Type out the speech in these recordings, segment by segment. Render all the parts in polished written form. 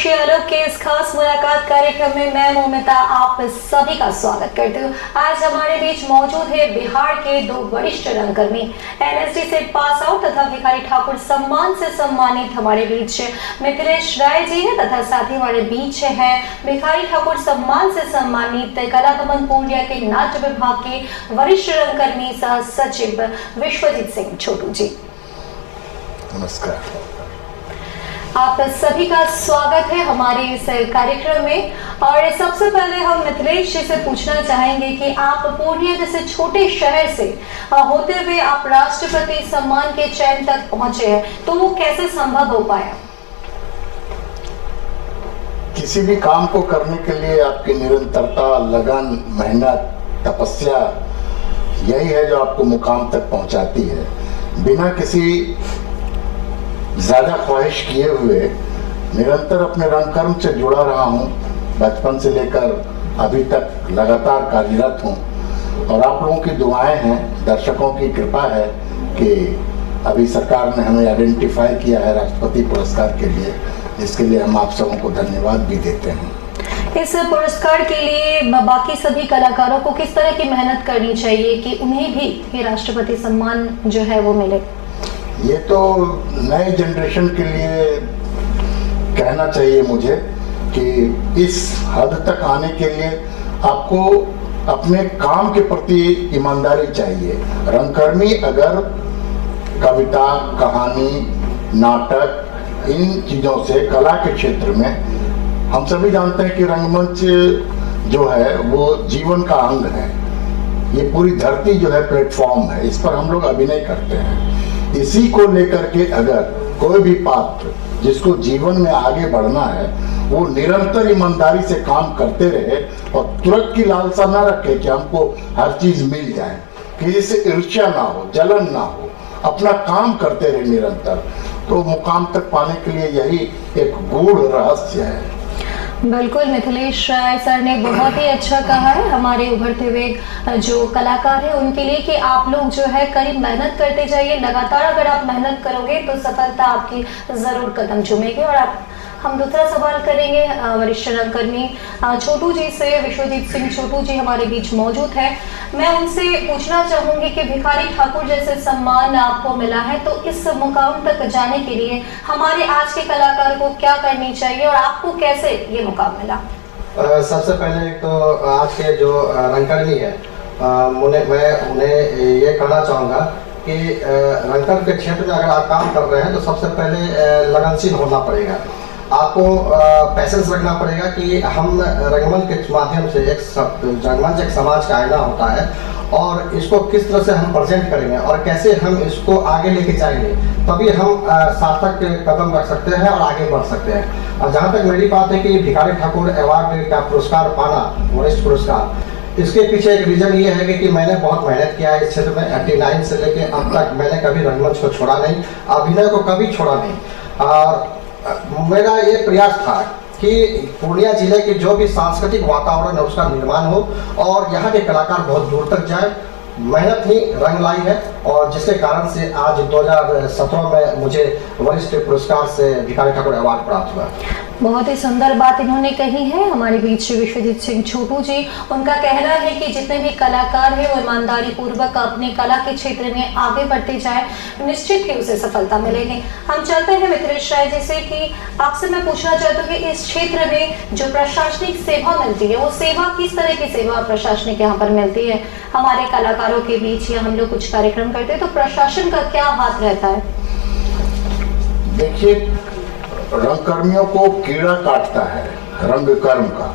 दृश्य आलोक के इस खास मुलाकात कार्यक्रम में मैं मोमिता आप सभी का स्वागत करती हूँ। आज हमारे बीच मौजूद है बिहार के दो वरिष्ठ रंगकर्मी, एनएसडी से पास आउट तथा भिखारी ठाकुर सम्मान से सम्मानित हमारे बीच मिथिलेश राय जी है तथा साथ ही हमारे बीच है भिखारी ठाकुर सम्मान से सम्मानित कलाभवन पूर्णिया के नाट्य विभाग के वरिष्ठ रंगकर्मी सह सचिव विश्वजीत सिंह छोटू जी। नमस्कार। आप सभी का स्वागत है हमारे इस कार्यक्रम में। और सबसे पहले हम मिथिलेश जी से पूछना चाहेंगे कि आप पूर्णिया जैसे छोटे शहर से होते हुए आप राष्ट्रपति सम्मान के चयन तक पहुंचे हैं, तो वो कैसे संभव हो पाया? किसी भी काम को करने के लिए आपकी निरंतरता, लगन, मेहनत, तपस्या यही है जो आपको मुकाम तक पहुंचाती है। बिना किसी ज्यादा ख्वाहिश किए हुए निरंतर अपने रंगकर्म से जुड़ा रहा हूँ। बचपन से लेकर अभी तक लगातार कार्यरत हूँ और आप लोगों की दुआएं हैं, दर्शकों की कृपा है कि अभी सरकार ने हमें आइडेंटिफाई किया है राष्ट्रपति पुरस्कार के लिए, जिसके लिए हम आप सबों को धन्यवाद भी देते हैं। इस पुरस्कार के लिए बाकी सभी कलाकारों को किस तरह की मेहनत करनी चाहिए कि उन्हें भी ये राष्ट्रपति सम्मान जो है वो मिले? ये तो नए जनरेशन के लिए कहना चाहिए मुझे कि इस हद तक आने के लिए आपको अपने काम के प्रति ईमानदारी चाहिए। रंगकर्मी अगर कविता, कहानी, नाटक, इन चीज़ों से, कला के क्षेत्र में, हम सभी जानते हैं कि रंगमंच जो है वो जीवन का अंग है। ये पूरी धरती जो है प्लेटफॉर्म है, इस पर हम लोग अभिनय करते हैं। इसी को लेकर के अगर कोई भी पात्र जिसको जीवन में आगे बढ़ना है वो निरंतर ईमानदारी से काम करते रहे और तुरंत की लालसा ना रखे कि हमको हर चीज मिल जाए, किसी से ईर्ष्या ना हो, जलन ना हो, अपना काम करते रहे निरंतर, तो मुकाम तक पाने के लिए यही एक गूढ़ रहस्य है। बिल्कुल, मिथिलेश राय सर ने बहुत ही अच्छा कहा है हमारे उभरते हुए जो कलाकार है उनके लिए कि आप लोग जो है करीब मेहनत करते जाइए। लगातार अगर आप मेहनत करोगे तो सफलता आपकी जरूर कदम चूमेगी। और हम दूसरा सवाल करेंगे वरिष्ठ रंगकर्मी छोटू जी से। विश्वजीत सिंह छोटू जी हमारे बीच मौजूद है। मैं उनसे पूछना चाहूंगी कि भिखारी ठाकुर जैसे सम्मान आपको मिला है, तो इस मुकाम तक जाने के लिए हमारे आज के कलाकार को क्या करनी चाहिए और आपको कैसे ये मुकाम मिला? सबसे पहले तो आज के जो रंगकर्मी है मैं उन्हें ये कहना चाहूँगा कि रंगकर्म के क्षेत्र में अगर आप काम कर रहे हैं तो सबसे पहले लगनशील होना पड़ेगा। आपको पैसेंस रखना पड़ेगा कि हम रंगमंच के माध्यम से रंगमंच एक समाज का आईना होता है और इसको किस तरह से हम प्रेजेंट करेंगे और कैसे हम इसको आगे लेके जाएंगे, तभी हम सार्थक कदम रख सकते हैं और आगे बढ़ सकते हैं। और जहाँ तक मेरी बात है कि भिखारी ठाकुर अवार्ड का पुरस्कार पाना, वरिष्ठ पुरस्कार, इसके पीछे एक रीजन ये है कि मैंने बहुत मेहनत किया है इस क्षेत्र में। 89 से लेके अब तक मैंने कभी रंगमंच को छोड़ा नहीं, अभिनय को कभी छोड़ा नहीं। और मेरा ये प्रयास था कि पूर्णिया जिले के जो भी सांस्कृतिक वातावरण है उसका निर्माण हो और यहाँ के कलाकार बहुत दूर तक जाए। मेहनत ही रंग लाई है और जिसके कारण से आज 2017 में मुझे वरिष्ठ पुरस्कार से भिखारी ठाकुर अवार्ड प्राप्त हुआ। बहुत ही सुंदर बात इन्होंने कही है हमारे बीच विश्वजीत सिंह छोटू जी। उनका कहना है कि जितने भी कलाकार हैं वो ईमानदारी पूर्वक अपनी कला के क्षेत्र में आगे बढ़ते जाए, निश्चित ही उसे सफलता मिलेगी। हम चलते हैं मिथिलेश राय जी से कि आपसे मैं पूछना चाहती हूँ कि इस क्षेत्र में जो प्रशासनिक सेवा मिलती है वो सेवा किस तरह की सेवा प्रशासनिक यहाँ पर मिलती है? हमारे कलाकारों के बीच या हम लोग कुछ कार्यक्रम करते हैं तो प्रशासन का क्या हाथ रहता है? देखिए, रंगकर्मियों को कीड़ा काटता है रंगकर्म का,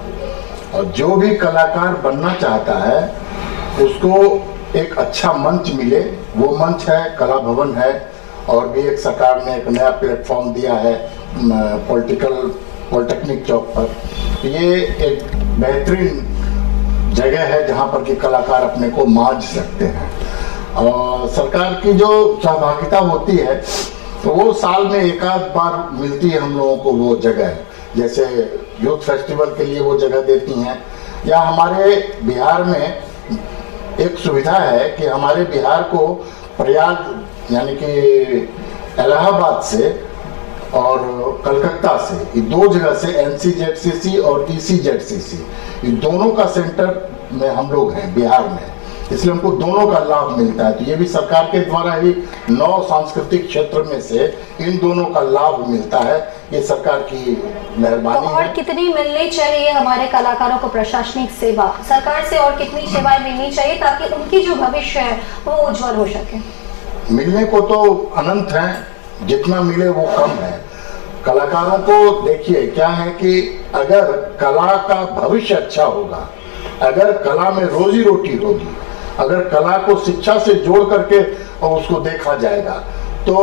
और जो भी कलाकार बनना चाहता है उसको एक अच्छा मंच मिले। वो मंच है कलाभवन है और भी एक सरकार ने एक नया प्लेटफॉर्म दिया है पॉलिटेक्निक चौक पर। ये एक बेहतरीन जगह है जहाँ पर कि कलाकार अपने को मांझ सकते हैं। और सरकार की जो सहभागिता होती है तो वो साल में एक आध बार मिलती है हम लोगों को वो जगह, जैसे यूथ फेस्टिवल के लिए वो जगह देती हैं। या हमारे बिहार में एक सुविधा है कि हमारे बिहार को प्रयाग यानी कि इलाहाबाद से और कलकत्ता से, ये 2 जगह से, NCZCC और ECZCC, ये दोनों का सेंटर में हम लोग हैं बिहार में, इसलिए हमको दोनों का लाभ मिलता है। तो ये भी सरकार के द्वारा ही 9 सांस्कृतिक क्षेत्र में से इन दोनों का लाभ मिलता है, ये सरकार की मेहरबानी तो और है। कितनी मिलनी चाहिए हमारे कलाकारों को प्रशासनिक सेवा, सरकार से और कितनी सेवाएं मिलनी चाहिए ताकि उनकी जो भविष्य है वो उज्जवल हो सके? मिलने को तो अनंत है, जितना मिले वो कम है। कलाकारों को देखिए क्या है कि अगर कला का भविष्य अच्छा होगा, अगर कला में रोजी रोटी होगी, अगर कला को शिक्षा से जोड़ करके और उसको देखा जाएगा, तो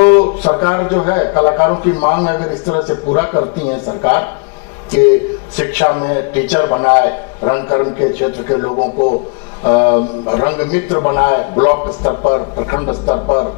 सरकार जो है कलाकारों की मांग अगर इस तरह से पूरा करती है सरकार कि शिक्षा में टीचर बनाए, रंग कर्म के क्षेत्र के लोगों को रंग मित्र बनाए, ब्लॉक स्तर पर, प्रखंड स्तर पर,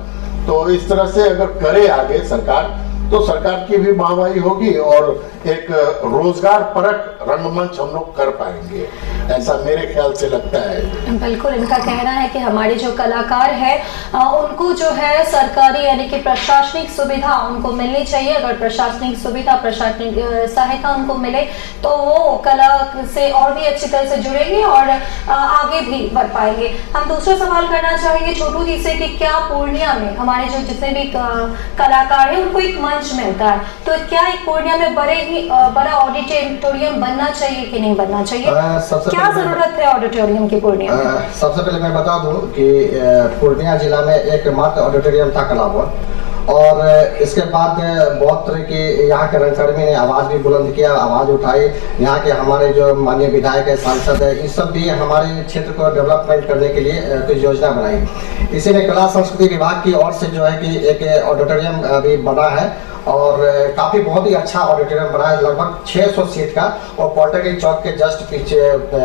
तो इस तरह से अगर करे आगे सरकार, तो सरकार की भी वाहवाही होगी और एक रोजगार परक रंगमंच हम लोग कर पाएंगे, ऐसा मेरे ख्याल से लगता है। बिल्कुल, इनका कहना है कि हमारे जो कलाकार हैं उनको जो है सरकारी यानी कि प्रशासनिक सुविधा उनको मिलनी चाहिए। अगर प्रशासनिक सुविधा, प्रशासनिक सहायता उनको मिले तो वो कला से और भी अच्छी तरह से जुड़ेंगे और आगे भी बढ़ पाएंगे। हम दूसरा सवाल करना चाहेंगे छोटू जी से कि क्या पूर्णिया में हमारे जो जितने भी कलाकार हैं उनको एक मंच मिलता है, तो क्या एक पूर्णिया में बड़ा ऑडिटोरियम बनना चाहिए कि नहीं बनना चाहिए? क्या जरूरत है ऑडिटोरियम की पूर्णिया में? सबसे पहले मैं बता दूं कि पूर्णिया जिला में एक मात्र ऑडिटोरियम था कला भवन, और इसके बाद बहुत तरह के यहाँ के रंगकर्मी ने आवाज़ भी बुलंद किया, आवाज़ उठाई। यहाँ के हमारे जो माननीय विधायक है, सांसद है, ये सब भी हमारे क्षेत्र को डेवलपमेंट करने के लिए कुछ योजना बनाई। इसी में कला संस्कृति विभाग की ओर से जो है कि एक ऑडिटोरियम अभी बना है और काफ़ी बहुत ही अच्छा ऑडिटोरियम बना है, लगभग 600 सीट का, और पॉलिटेक्निक चौक के जस्ट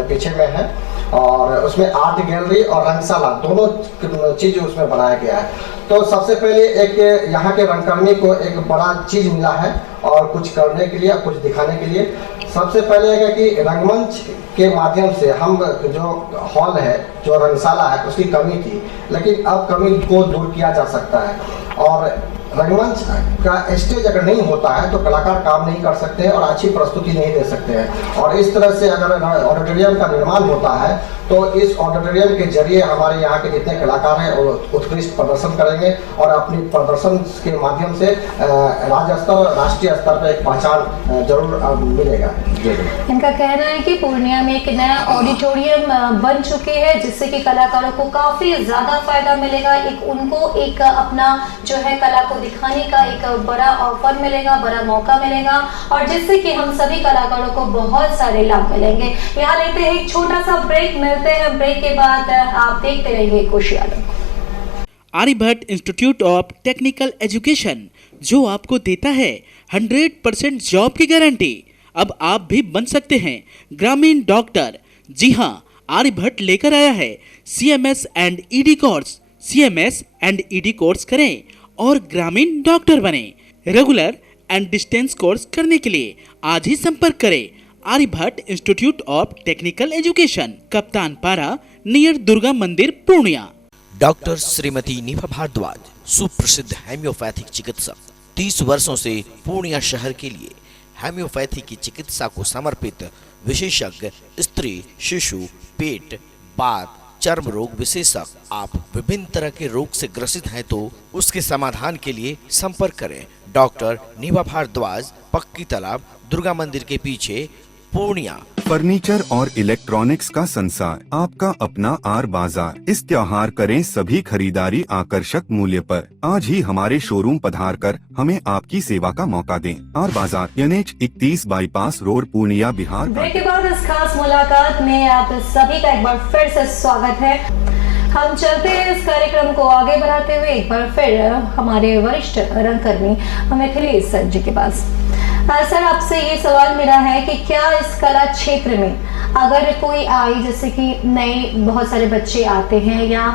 पीछे में है, और उसमें आर्ट गैलरी और रंगशाला दोनों चीज़ उसमें बनाया गया है। तो सबसे पहले एक यहाँ के रंगकर्मी को एक बड़ा चीज़ मिला है और कुछ करने के लिए, कुछ दिखाने के लिए। सबसे पहले है कि रंगमंच के माध्यम से हम जो हॉल है, जो रंगशाला है, उसकी कमी थी, लेकिन अब कमी को दूर किया जा सकता है। और रंगमंच का स्टेज अगर नहीं होता है तो कलाकार काम नहीं कर सकते हैं और अच्छी प्रस्तुति नहीं दे सकते हैं। और इस तरह से अगर ऑडिटोरियम का निर्माण होता है तो इस ऑडिटोरियम के जरिए हमारे यहाँ के जितने कलाकार हैं वो उत्कृष्ट प्रदर्शन करेंगे और अपनी प्रदर्शन के माध्यम से राज्य स्तर, राष्ट्रीय स्तर पर एक पहचान जरूर मिलेगा। इनका कहना है कि पूर्णिया में एक नया ऑडिटोरियम बन चुके हैं जिससे कि कलाकारों को काफी ज्यादा फायदा मिलेगा, उनको एक अपना जो है कला को दिखाने का एक बड़ा ऑफर मिलेगा, बड़ा मौका मिलेगा, और जिससे कि हम सभी कलाकारों को बहुत सारे लाभ मिलेंगे। यहाँ लेते हैं एक छोटा सा ब्रेक, मिलते हैं ब्रेक के बाद, आप देखते रहिए खुशियाँ। Aryabhatta Institute of Technical Education जो आपको देता है 100% जॉब की गारंटी। अब आप भी बन सकते हैं ग्रामीण डॉक्टर। जी हाँ, आर्यभट्ट लेकर आया है CMS and ED course. CMS and ED course करें और ग्रामीण डॉक्टर बने। रेगुलर एंड डिस्टेंस कोर्स करने के लिए आज ही संपर्क करें Aryabhatta Institute of Technical Education, Kaptan Para, near Durga मंदिर, पूर्णिया। डॉक्टर श्रीमती निभा भारद्वाज, सुप्रसिद्ध हेम्योपैथिक चिकित्सक, 30 वर्षों से पूर्णिया शहर के लिए हेम्योपैथी की चिकित्सा को समर्पित विशेषज्ञ, स्त्री, शिशु, पेट, बात, चर्म रोग विशेषज्ञ। आप विभिन्न तरह के रोग से ग्रसित हैं तो उसके समाधान के लिए संपर्क करें डॉक्टर निभा भारद्वाज, पक्की तालाब, दुर्गा मंदिर के पीछे, पूर्णिया। फर्नीचर और इलेक्ट्रॉनिक्स का संसार, आपका अपना आर बाजार। इस त्योहार करें सभी खरीदारी आकर्षक मूल्य पर। आज ही हमारे शोरूम पधार कर हमें आपकी सेवा का मौका दें। आर बाजार, NH 31 bypass road, Purnia, Bihar. Break के बाद इस खास मुलाकात में आप सभी का एक बार फिर से स्वागत है। हम चलते हैं इस कार्यक्रम को आगे बढ़ाते हुए एक बार फिर हमारे वरिष्ठ रंगकर्मी मिथिलेश सर जी के पास। सर, आपसे ये सवाल मेरा है कि क्या इस कला क्षेत्र में अगर कोई आए, जैसे कि नए बहुत सारे बच्चे आते हैं या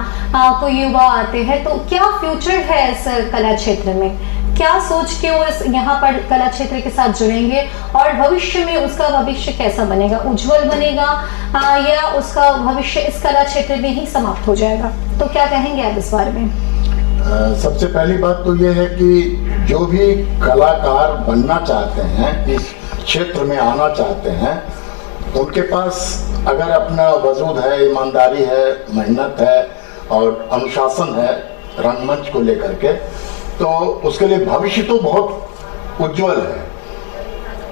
कोई युवा आते हैं, तो क्या फ्यूचर है इस कला क्षेत्र में? क्या सोच के वो इस यहाँ पर कला क्षेत्र के साथ जुड़ेंगे और भविष्य में उसका भविष्य कैसा बनेगा? उज्जवल बनेगा या उसका भविष्य इस कला क्षेत्र में ही समाप्त हो जाएगा? तो क्या कहेंगे आप इस बारे में? सबसे पहली बात तो ये है कि जो भी कलाकार बनना चाहते हैं, इस क्षेत्र में आना चाहते हैं, उनके पास अगर अपना वजूद है, ईमानदारी है, मेहनत है और अनुशासन है रंगमंच को लेकर के, तो उसके लिए भविष्य तो बहुत उज्जवल है।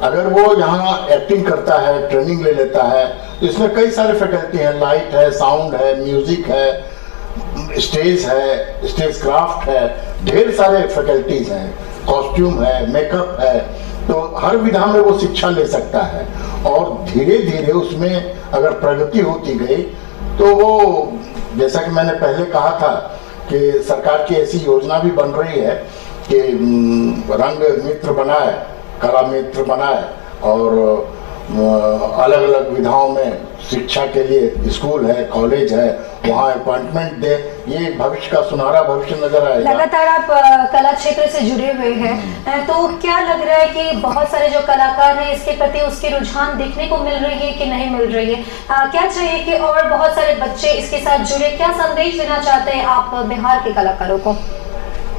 अगर वो यहाँ एक्टिंग करता है, ट्रेनिंग ले लेता है, तो इसमें कई सारे फैकल्टी हैं, लाइट है, साउंड है, म्यूजिक है, स्टेज है, स्टेज क्राफ्ट है, ढेर सारे फैकल्टीज हैं, कॉस्ट्यूम है, मेकअप है, तो हर विधा में वो शिक्षा ले सकता है और धीरे धीरे उसमें अगर प्रगति होती गई तो वो, जैसा कि मैंने पहले कहा था कि सरकार की ऐसी योजना भी बन रही है कि रंग मित्र बनाए, कला मित्र बनाए और अलग अलग विधाओं में शिक्षा के लिए स्कूल है, कॉलेज है, वहाँ अपॉइंटमेंट दे। ये भविष्य का सुनहरा भविष्य नजर आएगा। लगातार आप कला क्षेत्र से जुड़े हुए हैं, तो क्या लग रहा है कि बहुत सारे जो कलाकार हैं इसके प्रति उसकी रुझान देखने को मिल रही है कि नहीं मिल रही है? क्या चाहिए कि और बहुत सारे बच्चे इसके साथ जुड़े? क्या संदेश देना चाहते हैं आप बिहार के कलाकारों को?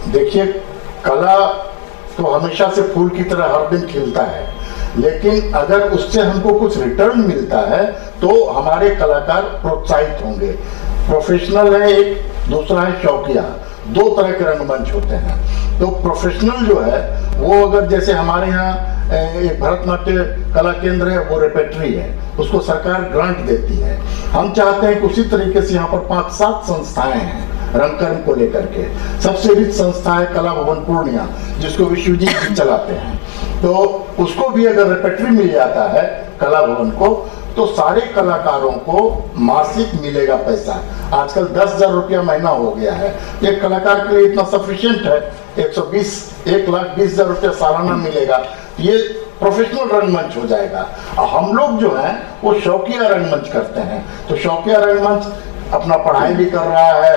देखिए, कला तो हमेशा से फूल की तरह हर दिन खिलता है, लेकिन अगर उससे हमको कुछ रिटर्न मिलता है तो हमारे कलाकार प्रोत्साहित होंगे। प्रोफेशनल है एक, दूसरा है शौकिया। दो तरह के रंगमंच होते हैं। तो प्रोफेशनल जो है वो, अगर जैसे हमारे यहाँ एक भरतनाट्य कला केंद्र है, वो रेपेट्री है, उसको सरकार ग्रांट देती है। हम चाहते हैं कि उसी तरीके से यहाँ पर 5-7 संस्थाएं हैं रंगकर्म को लेकर के। सबसे रिच संस्था है कला भवन पूर्णिया, जिसको विश्वजीत जी चलाते हैं। तो उसको भी अगर रेपेट्री मिल जाता है कला भवन को, तो सारे कलाकारों को मासिक मिलेगा पैसा। आजकल 10,000 रुपया महीना हो गया है। एक कलाकार के लिए इतना सफिशिएंट है। 1,20,000 रुपया सालाना मिलेगा। ये प्रोफेशनल रंगमंच हो जाएगा। हम लोग जो हैं वो शौकिया रंगमंच करते हैं। तो शौकिया रंगमंच अपना पढ़ाई भी कर रहा है,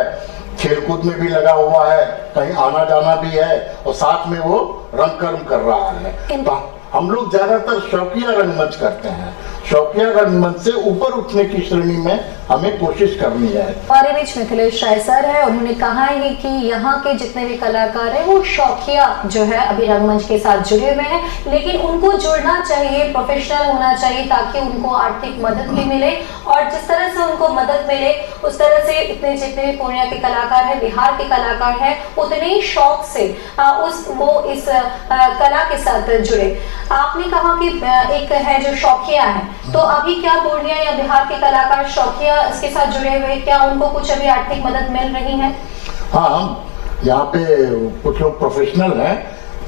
खेलकूद में भी लगा हुआ है, कहीं आना जाना भी है और साथ में वो रंगकर्म कर रहा है। तो हम लोग ज्यादातर शौकिया रंगमंच करते हैं। शौकिया रंगमंच से ऊपर उठने की श्रेणी में हमें कोशिश करनी है। हमारे बीच मिथिलेश राय सर है, उन्होंने कहा है कि यहाँ के जितने भी कलाकार हैं वो शौकिया जो है अभी रंगमंच के साथ जुड़े हुए हैं, लेकिन उनको जुड़ना चाहिए, प्रोफेशनल होना चाहिए ताकि उनको आर्थिक मदद भी मिले और जिस तरह से उनको मदद मिले उस तरह से इतने जितने भी पूर्णिया के कलाकार हैं, बिहार के कलाकार हैं, उतने ही शौक से इस कला के साथ जुड़े। आपने कहा कि एक है जो शौकिया है, तो अभी क्या पूर्णिया या बिहार के कलाकार शौकिया इसके साथ जुड़े हुए, क्या उनको कुछ अभी आर्थिक मदद मिल रही है? हाँ, हम यहाँ पे कुछ लोग प्रोफेशनल हैं,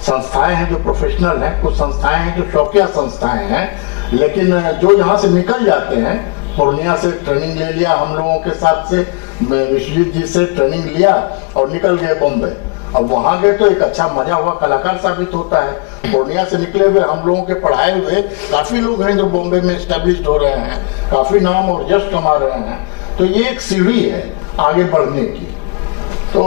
संस्थाएं हैं जो प्रोफेशनल हैं, कुछ संस्थाएं हैं जो शौकिया संस्थाएं हैं। लेकिन जो यहाँ से निकल जाते हैं, पूर्णिया से ट्रेनिंग ले लिया हम लोगों के साथ से, विश्वजीत जी से ट्रेनिंग लिया और निकल गए बॉम्बे। अब वहां गए तो एक अच्छा मजा हुआ, कलाकार साबित होता है। पूर्णिया से निकले हुए हम लोगों के पढ़ाए हुए काफी लोग हैं जो बॉम्बे में एस्टेब्लिश्ड हो रहे हैं, काफी नाम और यश कमा रहे हैं। तो ये एक सीढ़ी है आगे बढ़ने की। तो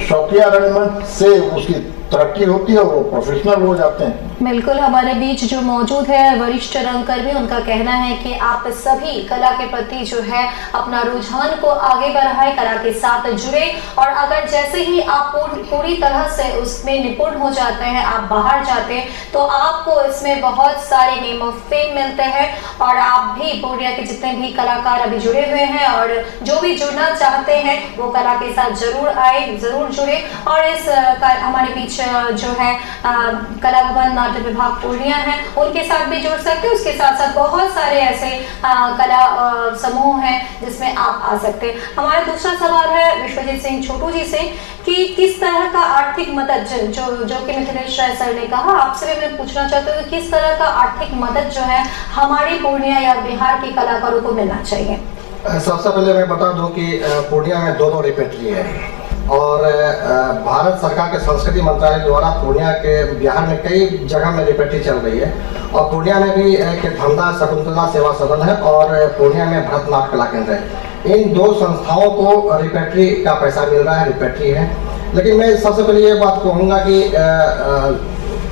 शौकिया रंगमंच से उसकी तरक्की होती है और वो प्रोफेशनल हो जाते हैं। बिल्कुल, हमारे बीच जो मौजूद है वरिष्ठ रंगकर्मी, उनका कहना है कि आप सभी कला के प्रति जो है अपना रुझान को आगे बढ़ाएं, कला के साथ जुड़े और अगर जैसे ही आप पूरी तरह से उसमें निपुण हो जाते हैं, आप बाहर जाते हैं, तो आपको इसमें बहुत सारे नेम ऑफ फेम मिलते हैं और आप भी पूर्णिया के जितने भी कलाकार अभी जुड़े हुए हैं और जो भी जुड़ना चाहते हैं वो कला के साथ जरूर आए, जरूर जुड़े। और इस हमारे बीच जो है कला भवन नाट्य विभाग पूर्णिया है, उनके साथ भी जुड़ सकते हैं। उसके साथ साथ बहुत सारे ऐसे कला समूह हैं जिसमें आप आ सकते हैं। हमारा दूसरा सवाल है विश्वजीत सिंह छोटू जी से कि किस तरह का आर्थिक मदद जो कि मिथिलेश राय सर ने कहा, आपसे भी मैं पूछना चाहती हूँ किस तरह का आर्थिक मदद जो है हमारी पूर्णिया या बिहार के कलाकारों को मिलना चाहिए? सबसे पहले मैं बता दूं कि पूर्णिया में 2 रेपेट्री है और भारत सरकार के संस्कृति मंत्रालय द्वारा पूर्णिया के बिहार में कई जगह में रेपेट्री चल रही है और पूर्णिया में भी एक धमदा शकुंतला सेवा सदन है और पूर्णिया में भरतनाट्य कला केंद्र है। इन 2 संस्थाओं को रेपेट्री का पैसा मिल रहा है, रेपेट्री है। लेकिन मैं सबसे पहले ये बात कहूँगा कि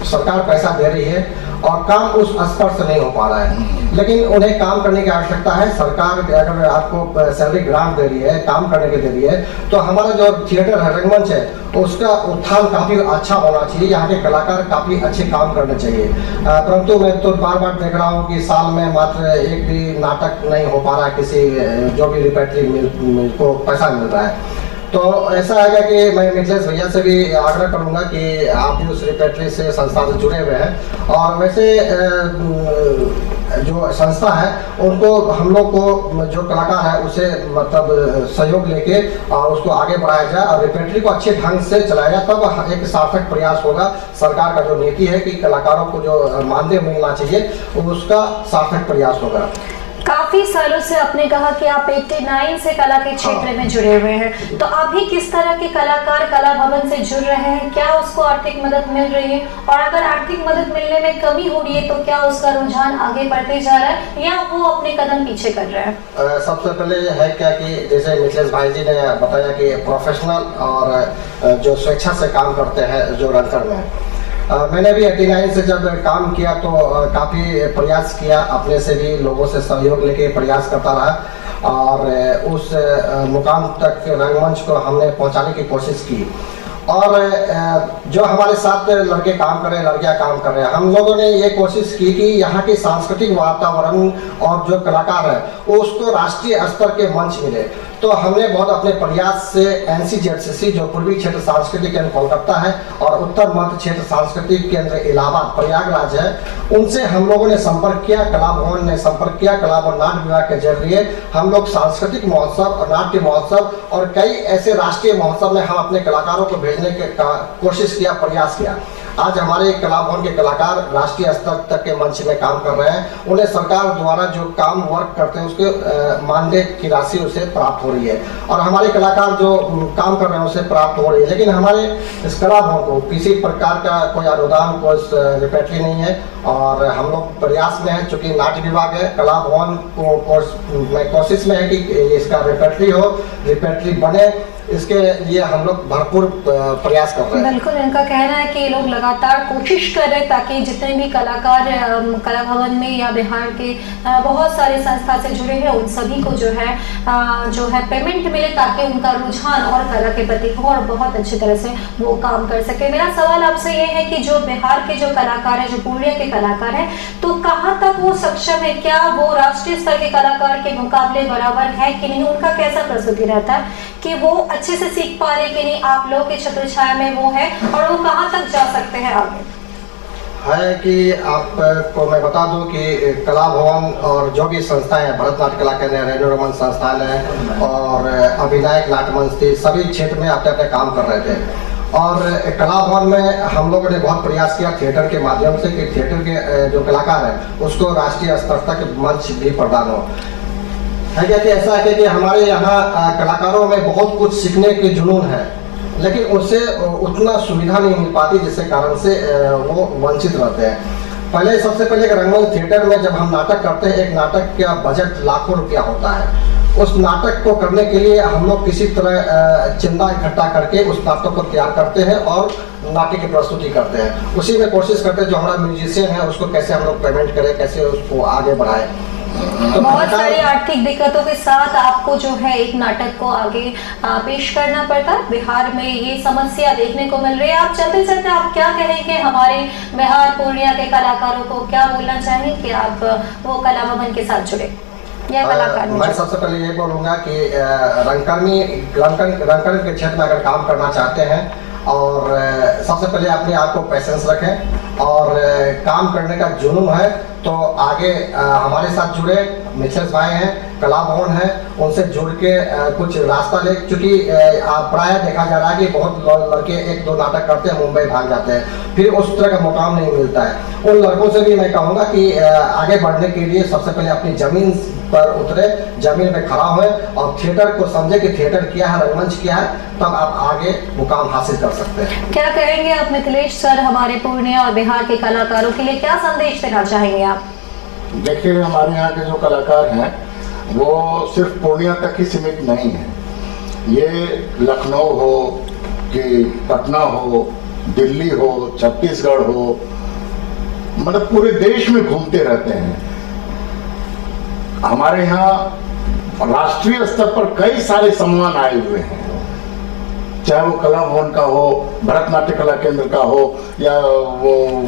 सरकार पैसा दे रही है और काम उस स्तर से नहीं हो पा रहा है। लेकिन उन्हें काम करने की आवश्यकता है। सरकार अगर आपको सैलरी ग्रांट दे रही है, काम करने के दे रही है, तो हमारा जो थिएटर है, रंगमंच है, उसका उत्थान काफी अच्छा होना चाहिए। यहाँ के कलाकार काफी अच्छे काम करने चाहिए। परंतु मैं तो बार बार देख रहा हूँ कि साल में मात्र एक भी नाटक नहीं हो पा रहा है, किसी जो भी रिपेटरी को पैसा मिल रहा है। तो ऐसा है कि मैं मिथिलेश भैया से भी आग्रह करूंगा कि आप भी उस रिपेटरी से संस्था से जुड़े हुए हैं, और वैसे जो संस्था है उनको हम लोग को जो कलाकार है उसे मतलब सहयोग लेके और उसको आगे बढ़ाया जाए और रिपेटरी को अच्छे ढंग से चलाया जाए, तब एक सार्थक प्रयास होगा। सरकार का जो नीति है कि कलाकारों को जो मानदेय मिलना चाहिए उसका सार्थक प्रयास होगा। काफी सालों से आपने कहा कि आप 89 से कला के क्षेत्र में जुड़े हुए हैं, तो अभी किस तरह के कलाकार कला भवन से जुड़ रहे हैं? क्या उसको आर्थिक मदद मिल रही है, और अगर आर्थिक मदद मिलने में कमी हो रही है तो क्या उसका रुझान आगे बढ़ते जा रहा है या वो अपने कदम पीछे कर रहे हैं? सबसे पहले है क्या कि जैसे मिथिलेश भाई जी ने बताया कि प्रोफेशनल और जो स्वेच्छा से काम करते हैं जो रंगकर में, मैंने भी 89 से जब काम किया तो काफ़ी प्रयास किया, अपने से भी लोगों से सहयोग लेके प्रयास करता रहा और उस मुकाम तक रंगमंच को हमने पहुंचाने की कोशिश की। और जो हमारे साथ लड़के काम कर रहे हैं, लड़कियां काम कर रहे हैं, हम लोगों ने ये कोशिश की कि यहाँ के सांस्कृतिक वातावरण और जो कलाकार है उसको राष्ट्रीय स्तर के मंच मिले। तो हमने बहुत अपने प्रयास से NCZCC जो पूर्वी क्षेत्र सांस्कृतिक केंद्र कोलकाता है और उत्तर मध्य क्षेत्र सांस्कृतिक केंद्र इलाहाबाद प्रयागराज है, उनसे हम लोगों ने संपर्क किया, कला भवन ने संपर्क किया। कला भवन नाट्य विभाग के जरिए हम लोग सांस्कृतिक महोत्सव और नाट्य महोत्सव और कई ऐसे राष्ट्रीय महोत्सव में हम अपने कलाकारों को भेजने की कोशिश किया, प्रयास किया। आज हमारे कला भवन के कलाकार राष्ट्रीय स्तर तक के मंच में काम कर रहे हैं। उन्हें सरकार द्वारा जो काम वर्क करते हैं उसके मानदेय की राशि उसे प्राप्त हो रही है और हमारे कलाकार जो काम कर रहे हैं उसे प्राप्त हो रही है। लेकिन हमारे इस कला भवन को किसी प्रकार का कोई अनुदान, कोई रिपेटरी नहीं है और हम लोग प्रयास में हैं। चूंकि नाट्य विभाग है, कला भवन को कोशिश में है कि इसका रिपेटरी हो, रिपेटरी बने, इसके लिए हम लोग भरपूर प्रयास कर रहे हैं। बिल्कुल, इनका कहना है कि ये लोग लगातार कोशिश कर रहे हैं ताकि जितने भी कलाकार कला भवन में या बिहार के बहुत सारे संस्था से जुड़े हैं उन सभी को जो है पेमेंट मिले ताकि उनका रुझान और कला के प्रति हो और बहुत अच्छी तरह से वो काम कर सके। मेरा सवाल आपसे ये है कि जो बिहार के जो कलाकार है, जो पूर्णिया के कलाकार हैं, तो कहाँ तक वो सक्षम है? क्या वो राष्ट्रीय स्तर के कलाकार के मुकाबले बराबर है कि नहीं? उनका कैसा प्रस्तुति रहता है कि वो अच्छे से सीख पा रहे कि नहीं? आप लोग के छत्र छाया में वो है और वो कहाँ तक जा सकते हैं आगे? है कि आपको मैं बता दूं कि कला भवन और जो भी संस्थाएं हैं, भरतनाट्य कला केंद्र, रेणु रमन संस्थान है और अभिनायक नाट्य मंच थी, सभी क्षेत्र में अपने अपने काम कर रहे थे। और कला भवन में हम लोगों ने बहुत प्रयास किया थिएटर के माध्यम से कि थिएटर के जो कलाकार हैं उसको राष्ट्रीय स्तर तक मंच भी प्रदान हो। है क्या कि ऐसा है कि हमारे यहाँ कलाकारों में बहुत कुछ सीखने के जुनून है, लेकिन उससे उतना सुविधा नहीं मिल पाती, जिसके कारण से वो वंचित रहते हैं। पहले सबसे पहले रंगमंच थिएटर में जब हम नाटक करते हैं, एक नाटक का बजट लाखों रुपया होता है। उस नाटक को करने के लिए हम लोग किसी तरह चंदा इकट्ठा करके उस नाटक को तैयार करते हैं और नाटक की प्रस्तुति करते हैं। उसी में कोशिश करते हैं जो हमारा म्यूजिशियन है उसको कैसे हम लोग पेमेंट करें, कैसे उसको आगे बढ़ाएं। तो बहुत सारी आर्थिक दिक्कतों के साथ आपको जो है एक नाटक को आगे पेश करना पड़ता है। बिहार में ये समस्या देखने को मिल रही है। आप चलते चलते आप क्या कहेंगे हमारे बिहार पूर्णिया के कलाकारों को? क्या बोलना चाहेंगे कि आप वो कला भवन के साथ जुड़े या कलाकार? मैं सबसे पहले ये बोलूँगा कि रंगकर्मी के क्षेत्र में अगर काम करना चाहते हैं और सबसे पहले अपने आप को पेशेंस रखें और काम करने का जुनून है तो आगे हमारे साथ जुड़े। मिथिलेश भाई हैं, कला भवन है, उनसे जुड़ के कुछ रास्ता ले। चूँकि प्राय देखा जा रहा है कि बहुत लड़के एक दो नाटक करते हैं, मुंबई भाग जाते हैं, फिर उस तरह का मुकाम नहीं मिलता है। उन लड़कों से भी मैं कहूँगा कि आगे बढ़ने के लिए सबसे पहले अपनी जमीन पर उतरे, जमीन पे खड़ा हुए और थिएटर को समझे कि थिएटर क्या है, रंगमंच क्या है, तब आप आगे मुकाम हासिल कर सकते हैं। क्या कहेंगे आप मिथिलेश सर हमारे पूर्णिया और बिहार के कलाकारों के लिए क्या संदेश देना चाहेंगे आप? देखिए, हमारे यहाँ के जो कलाकार हैं वो सिर्फ पूर्णिया तक ही सीमित नहीं है। ये लखनऊ हो कि पटना हो, दिल्ली हो, छत्तीसगढ़ हो, मतलब पूरे देश में घूमते रहते हैं। हमारे यहाँ राष्ट्रीय स्तर पर कई सारे सम्मान आए हुए हैं, चाहे वो कला भवन का हो, भरतनाट्य कला केंद्र का हो, या वो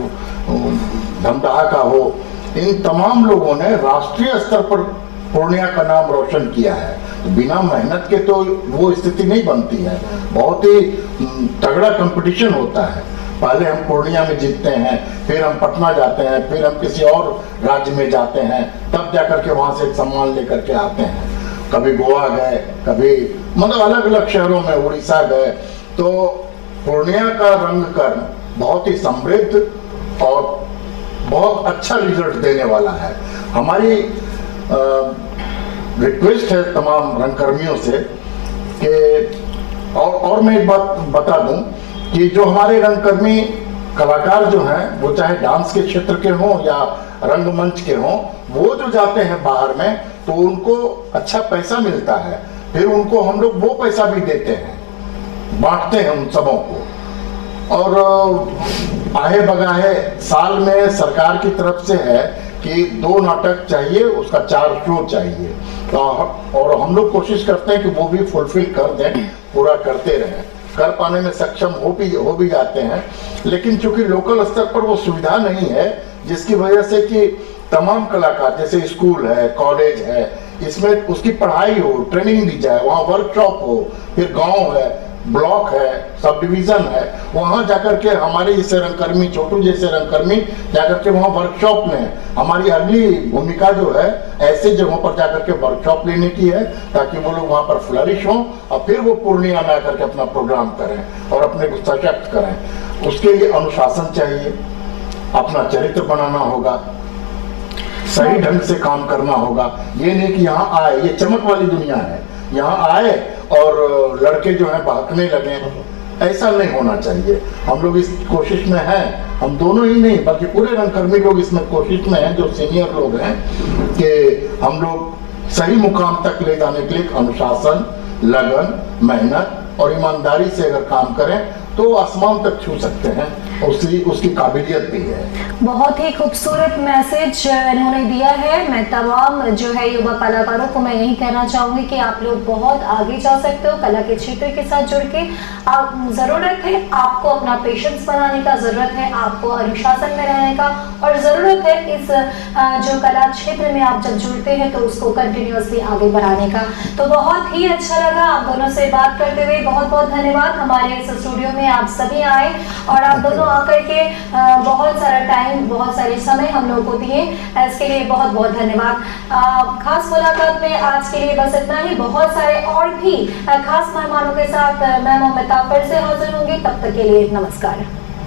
धमदाहा का हो। इन तमाम लोगों ने राष्ट्रीय स्तर पर पूर्णिया का नाम रोशन किया है। तो बिना मेहनत के तो वो स्थिति नहीं बनती है। बहुत ही तगड़ा कंपटीशन होता है। पहले हम पूर्णिया में जीतते हैं, फिर हम पटना जाते हैं, फिर हम किसी और राज्य में जाते हैं, तब जाकर के वहां से सम्मान लेकर के आते हैं। कभी गोवा गए, कभी मतलब अलग अलग शहरों में, उड़ीसा गए। तो पूर्णिया का रंगकर्म बहुत ही समृद्ध और बहुत अच्छा रिजल्ट देने वाला है। हमारी रिक्वेस्ट है तमाम रंगकर्मियों से कि और मैं एक बात बता दूं कि जो हमारे रंगकर्मी कलाकार जो हैं, वो चाहे डांस के क्षेत्र के हों या रंगमंच के हों, वो जो जाते हैं बाहर में तो उनको अच्छा पैसा मिलता है। फिर उनको हम लोग वो पैसा भी देते हैं, बांटते हैं उन सबों को। और आहे बगाहे साल में सरकार की तरफ से है कि 2 नाटक चाहिए, उसका 4 शो चाहिए। तो और हम लोग कोशिश करते हैं कि वो भी फुलफिल कर दें, पूरा करते रहें। कर पाने में सक्षम हो भी जाते हैं, लेकिन चूंकि लोकल स्तर पर वो सुविधा नहीं है, जिसकी वजह से कि तमाम कलाकार, जैसे स्कूल है, कॉलेज है, इसमें उसकी पढ़ाई हो, ट्रेनिंग दी जाए, वहाँ वर्कशॉप हो, फिर गांव है, ब्लॉक है, सब डिवीजन है, वहां जाकर के हमारे जैसे रंगकर्मी, छोटू जैसे रंगकर्मी जाकर के वहां वर्कशॉप में, हमारी अगली भूमिका जो है ऐसे जगहों पर जाकर के वर्कशॉप लेने की है, ताकि वो लोग वहां पर फ्लरिश हों और फिर वो पूर्णिया में आकर के अपना प्रोग्राम करें और अपने को सशक्त करें। उसके लिए अनुशासन चाहिए, अपना चरित्र बनाना होगा, सही ढंग से काम करना होगा। ये नहीं कि यहाँ आए, ये चमक वाली दुनिया है, यहाँ आए और लड़के जो हैं बहकने लगे, ऐसा नहीं होना चाहिए। हम लोग इस कोशिश में हैं, हम दोनों ही नहीं बल्कि पूरे रंगकर्मी लोग इसमें कोशिश में हैं, जो सीनियर लोग हैं, कि हम लोग सही मुकाम तक ले जाने के लिए अनुशासन, लगन, मेहनत और ईमानदारी से अगर काम करें तो आसमान तक छू सकते हैं। उसकी काबिलियत भी है। बहुत ही खूबसूरत मैसेज इन्होंने दिया है। मैं तमाम जो है युवा कलाकारों को मैं यही कहना चाहूंगी कि आप लोग बहुत आगे जा सकते हो कला के क्षेत्र के साथ जुड़ के। आप जरूरत है आपको अपना पेशेंस बनाने का, जरूरत है आपको अनुशासन में रहने का, और जरूरत है इस जो कला क्षेत्र में आप जब जुड़ते हैं तो उसको कंटिन्यूअसली आगे बढ़ाने का। तो बहुत ही अच्छा लगा आप दोनों से बात करते हुए। बहुत बहुत धन्यवाद हमारे इस स्टूडियो में आप सभी आए और आप दोनों आकर के बहुत सारा टाइम, बहुत सारे समय हम लोग को दिए, इसके लिए बहुत बहुत धन्यवाद। खास मुलाकात में आज के लिए बस इतना ही। बहुत सारे और भी खास मेहमानों के साथ मैं ममता फिर से हाजिर होंगी। तब तक के लिए नमस्कार।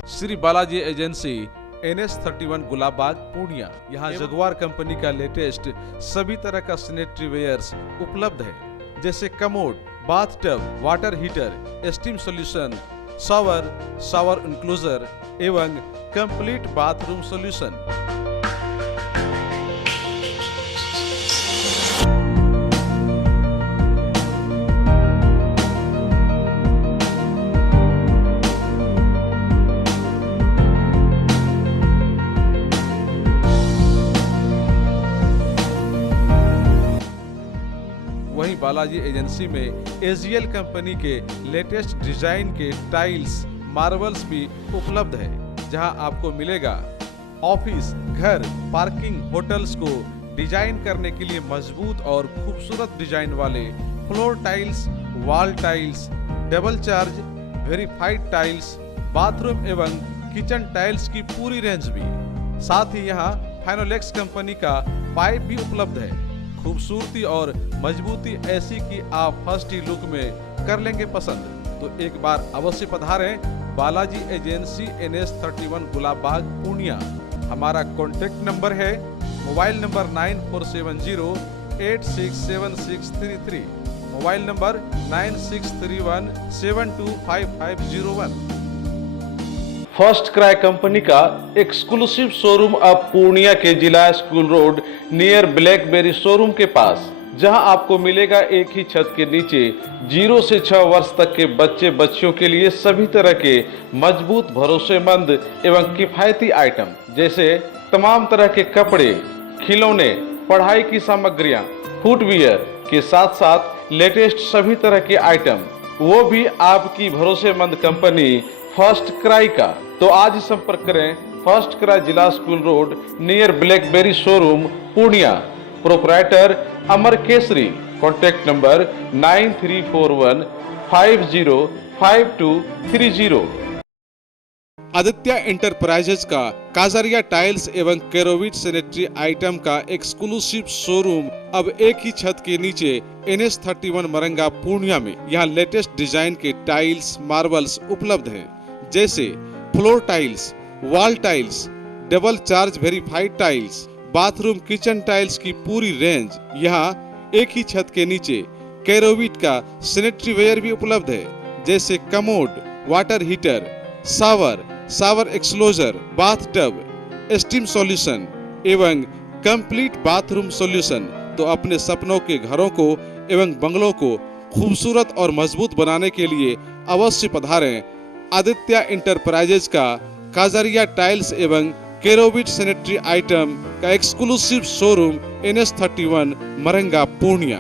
Shri Balaji agency NS31 Gulabbagh Purnia. यहाँ जगुआर कंपनी का लेटेस्ट सभी तरह का सैनिटरी वेयर्स उपलब्ध है, जैसे commode, bathtub, water heater, steam solution, shower enclosure एवं कंप्लीट बाथरूम सॉल्यूशन। वहीं बालाजी एजेंसी में AGL कंपनी के लेटेस्ट डिजाइन के टाइल्स, मार्बल्स भी उपलब्ध है, जहां आपको मिलेगा ऑफिस, घर, पार्किंग, होटल्स को डिजाइन करने के लिए मजबूत और खूबसूरत डिजाइन वाले floor tiles, wall tiles, double charge, verified tiles, bathroom एवं किचन टाइल्स की पूरी रेंज भी। साथ ही यहाँ फाइनोलेक्स कंपनी का पाइप भी उपलब्ध है। खूबसूरती और मजबूती ऐसी कि आप फर्स्ट ही लुक में कर लेंगे पसंद। तो एक बार अवश्य पधारें बालाजी एजेंसी NS31 गुलाबबाग पूर्णिया। हमारा कॉन्टेक्ट नंबर है mobile number 9471086763, mobile number 9631725501। First cry company का एक्सक्लूसिव शोरूम अब पूर्णिया के जिला school road near BlackBerry showroom के पास, जहां आपको मिलेगा एक ही छत के नीचे 0 से 6 वर्ष तक के बच्चे बच्चियों के लिए सभी तरह के मजबूत, भरोसेमंद एवं किफायती आइटम जैसे तमाम तरह के कपड़े, खिलौने, पढ़ाई की सामग्रियां, फुटवियर के साथ साथ लेटेस्ट सभी तरह के आइटम, वो भी आपकी भरोसेमंद कंपनी फर्स्ट क्राई का। तो आज ही संपर्क करें फर्स्ट क्राई जिला school road near BlackBerry showroom Purnia. Proprietor Amar Kesari. Contact number 9341505230। Aditya enterprises का काजरिया टाइल्स एवं केरोविट सैनिटरी आइटम का एक्सक्लूसिव शोरूम अब एक ही छत के नीचे NS31 मरंगा पूर्णिया में। यहाँ लेटेस्ट डिजाइन के टाइल्स, मार्बल्स उपलब्ध हैं, जैसे floor tiles, wall tiles, double charge verified tiles, bathroom kitchen tiles की पूरी रेंज। यहाँ एक ही छत के नीचे केरोविट का सैनिटरी वेयर भी उपलब्ध है, जैसे commode, water heater, shower enclosure, bath tub, steam solution एवं कंप्लीट बाथरूम सॉल्यूशन। तो अपने सपनों के घरों को एवं बंगलों को खूबसूरत और मजबूत बनाने के लिए अवश्य पधारें आदित्य इंटरप्राइजेज का काजरिया टाइल्स एवं केरोविट सैनिटरी आइटम का exclusive showroom NS31 Maranga Purnia.